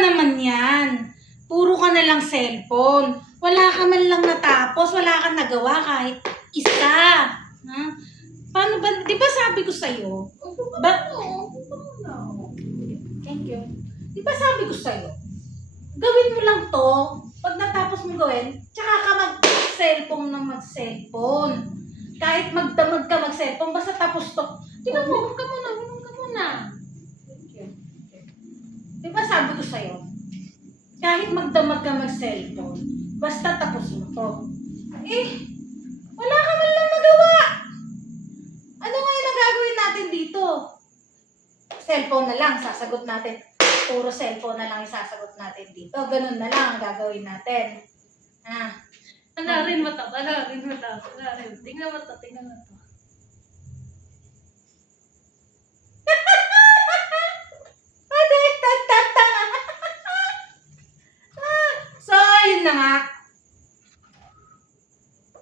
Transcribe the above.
naman yan? Puro ka na lang cellphone. Wala ka man lang natapos, wala kang nagawa kahit isa. Ha? Paano ba? Di ba sabi ko sa'yo? Thank you. Di ba sabi ko sa'yo? Gawin mo lang to. Pag natapos mo gawin, tsaka ka mag-cellphone ng mag-cellphone. Kahit magdamag ka mag-cellphone, basta tapos to. Di ba mo? Huwag ka muna. Thank you. Di ba sabi ko sa'yo? Kahit magdamag ka mag-cellphone, basta tapos mo to. Wala ka man lang nagawa. Ano ngayon ang gagawin natin dito? Cellphone na lang, sasagot natin. Puro cellphone na lang isasagot natin dito. Ganun na lang ang gagawin natin. Tingnan mo to. So, yun na nga.